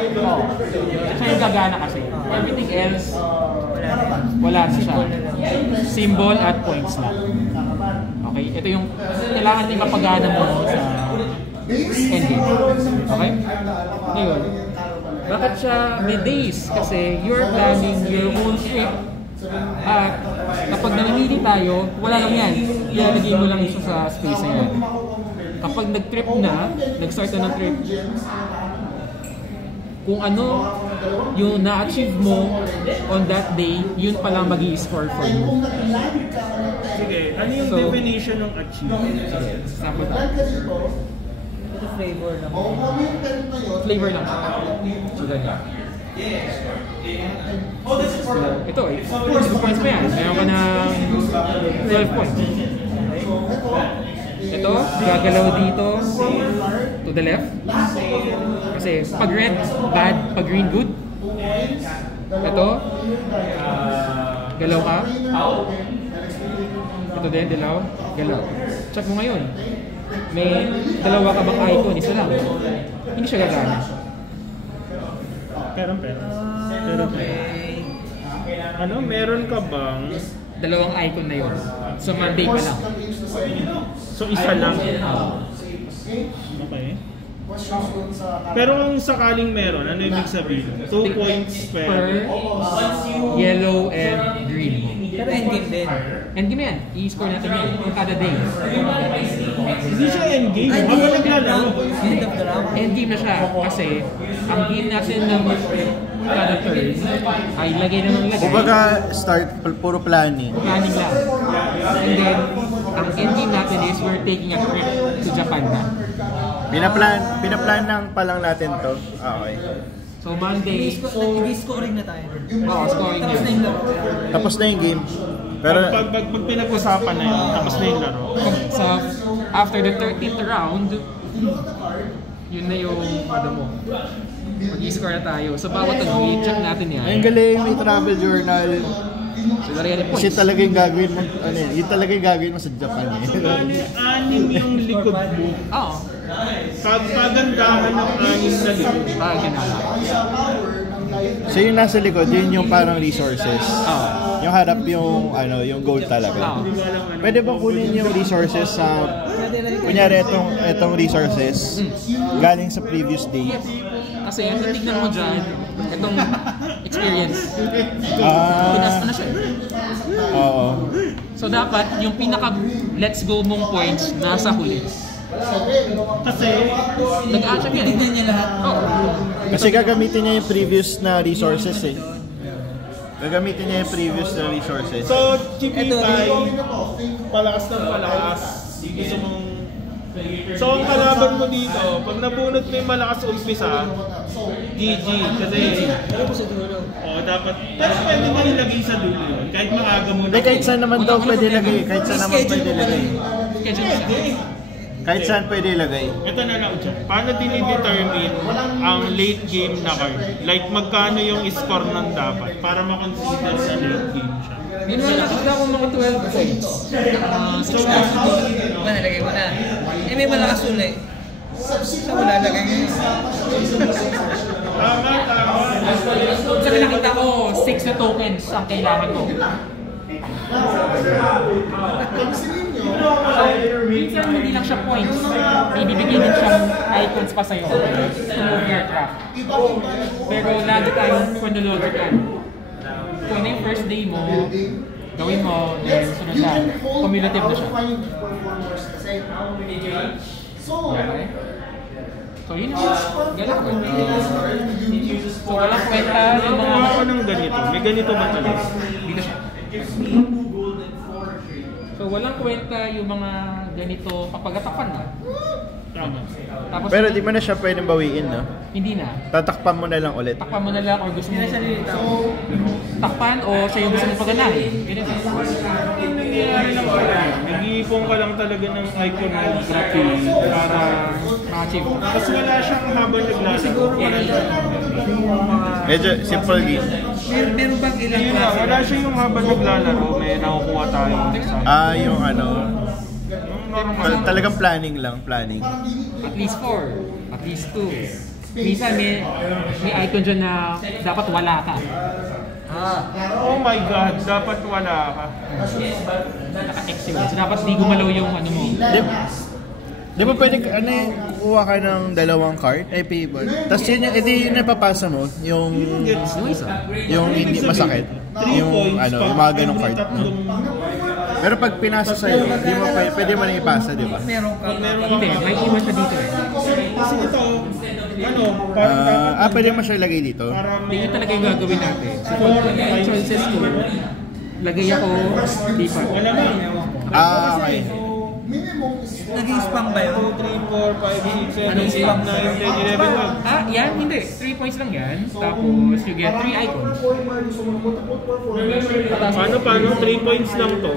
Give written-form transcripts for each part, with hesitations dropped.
Oo. Siya yung gagana kasi. Everything else, wala na siya. Symbol at points lang. Okay? Ito yung kailangan din mapagana mo sa endgame. Okay? Ngayon, bakit siya may days? Kasi you're planning your whole trip. At kapag namimili tayo, wala lang yan. Ilalagay mo lang siya sa space na yan. Kapag nag-trip na, nag-start na ng trip, kung ano yung na-achieve mo on that day, yun palang mag-i-score for you. Sige, ano yung definition ng achieve? Sample na. Ito flavor lang. Flavor lang. So, ganyan. So, ito eh. 2 points pa yan. Meron ka ng 12 points. Ito, gagalaw dito to the left. Kasi pag red, bad. Pag green, good. Ito, galaw ka. Ito din, galaw. Check mo ngayon. May dalawa ka bang icon? Isa lang. Hindi siya gagana. Pero. Ano, meron ka bang dalawang icon na yun. So Monday pa lang. So isa lang. Okay. Pero kung sakaling meron, ano ibig sabihin? 2 points per yellow and green. Pero endgame din. Endgame yan. I-score natin yan. Kada day. Hindi siya endgame. Habang naglalaro. End of the round. Endgame na siya. Kasi ang game natin ng kada turn ay lagay na ng lagay. Kumbaga start, puro planning. Planning lang. And then, ang endgame natin is we're taking a trip to Japan na. Pinaplan lang pa lang natin to. Okay. So Monday, Scoring na tayo. Oo, scoring Tapos na. na yung laro. Tapos na yung game. Pero Pag pinag-usapan na yun, tapos na yung laro. So, after the 13th round, yun na yung ano mo. Mag-i-score na tayo. So, bawat i-check natin yan. ang galing, may travel journal. So, nariyan yung Kasi points. talaga yung gagawin mo, ano yun talaga yung gagawin mo sa Japan eh. Anim yung likod mo. Oo. Kagandahan ng anim na likod. Parang ginala. So yung nasa likod, yun yung parang resources. Oo. Yung harap yung ano, yung gold talaga. Oo. Pwede ba kunin yung resources sa kunyari itong resources galing sa previous day? Kasi yung titignan mo dyan, itong experience. Ah, Pinas mo na siya. oo. So, dapat yung pinaka let's go mong points nasa huli. Kasi, Nag-a-check yan. Tignan niya lahat. Oo. Kasi gagamitin niya yung previous na resources eh. Gagamitin niya yung previous na resources. so Chipitay, palakas ng palakas. Gusto mong... So ang kalaban mo dito, pag nabunot mo yung malakas umpisa, GG. Kasi, Pero po sa dulo. dapat, pero pwede mo ilagay sa dulo yun. Kahit maaga mo Hindi, kahit saan naman daw pwede lagay. Kahit saan naman pwede lagay. Schedule na siya. Kahit saan pwede ilagay. Ito na lang siya. Paano dinidetermine ang late game na card? Like magkano yung score ng dapat para makonsider sa late game siya? Yun na nakita ko mga 12 points. 6 points. Ba, nalagay mo na. Eh, may malakas ulit. Saan mo lalagay ngayon? Tama. Sa nakita ko, 6 na tokens ang kailangan ko. So, minsan hindi lang siya points. May bibigyan din siyang icons pa sa'yo to move your track. Pero lagi tayong chronological. Kung ano yung first day mo, gawin mo, then sunod na. Cumulative na siya. Okay? So yun yung ganun. So walang kwenta yung mga... Kumuha ko ng ganito. May ganito ba talaga? Dito siya. So walang kwenta yung mga ganito kapag atapan na. Tama. Tapos Pero di mo na siya pwedeng bawiin, no? hindi na. Tatakpan mo na lang ulit. Takpan mo na lang or gusto mo takpan o siya yung gusto mo paganahin. Ganun na. Yung nangyayari lang pala, nag-iipon ka lang talaga ng iconography para Ma-achieve. Tapos wala siyang habang naglalaro. Wala siyang Medyo simple game. Meron bang ilang Yun lang, wala siya yung habang naglalaro, may nakukuha tayo. Yung ano, Yung normal. talagang planning lang, planning. At least 4. At least 2. minsan may icon dyan na dapat wala ka. Oh my God, dapat wala ka. Naka-X yun. So dapat di gumalaw yung ano mo. Di ba pwede, kukuha ka ng dalawang card, paper, tapos yun yung, edi yung napapasa mo, yung hindi masakit, yung yung mga ganong card. Pero pag pinasa sa'yo, di mo pwede mo na ipasa, di ba? Meron ka. Hindi, may iwan siya dito eh. Kasi ito, parang pwede mo siya ilagay dito? Hindi yun talaga yung gagawin natin. So pag choices ko, lagay ako, di pa. Okay. Nag-i-spam ba yun? 2, 3, 4, 5, 6, 7, 8, 9, 10, 11, 12. Yan, hindi. 3 points lang yan. Tapos you get 3 icons. Paano? 3 points lang to.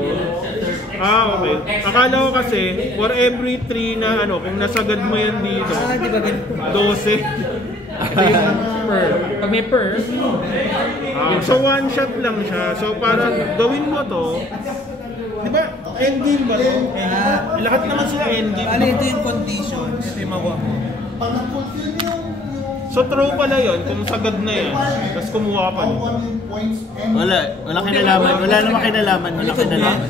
Okay. Akala ko kasi, for every 3 na kung nasagad mo yan dito, Di ba ganun? 12. Ito yung per. Pag may per, So one shot lang siya. So parang gawin mo to. Di ba? Endgame ba to? Lahat naman sila endgame. Bali, ito yung condition. Ito yung makuha mo. So throw pala yun kung sagad na yan. Tapos kumuha pa. Wala kinalaman. Wala naman kinalaman. Wala kinalaman.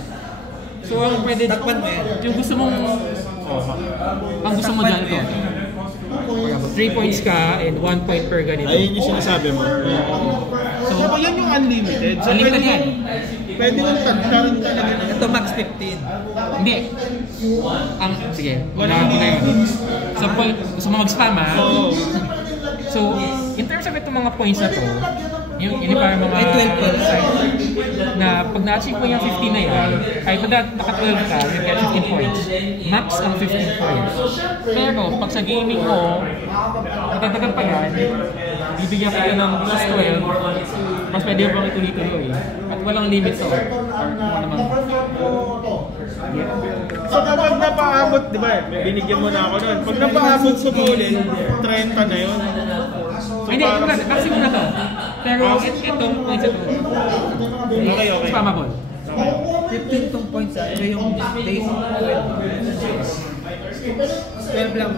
so ang pwede, Takpan mo yan. yung gusto mong, ang gusto mo dyan ito. 3 points ka and 1 point per ganito. Ayun yung sinasabi mo. So yan yung unlimited. So Unlimited yan. Pwede mong tagtaran talaga na. Ito max 15. Hindi. Sige, wala ko na yun. So, gusto mo mag-spam So, in terms of itong mga points na to, yung parang mga May 12 pa. na pag na-achieve mo yung 15 na yan, ay pag naka-12 ka, you get 15 points. Max ang 15 points. Pero pag sa gaming mo, magdagdagan pa yan, bibigyan ka ng plus 12, mas pwede bang ituloy-tuloy. At walang limit to. Or kung naman. So kapag napaabot, di ba, binigyan mo na ako nun. Pag napaabot sa ulit, 30 na yun. So Hindi, maximum na to. Pero itong points ito, Okay. spammable. 15 tong points. Ito yung base. 12 lang.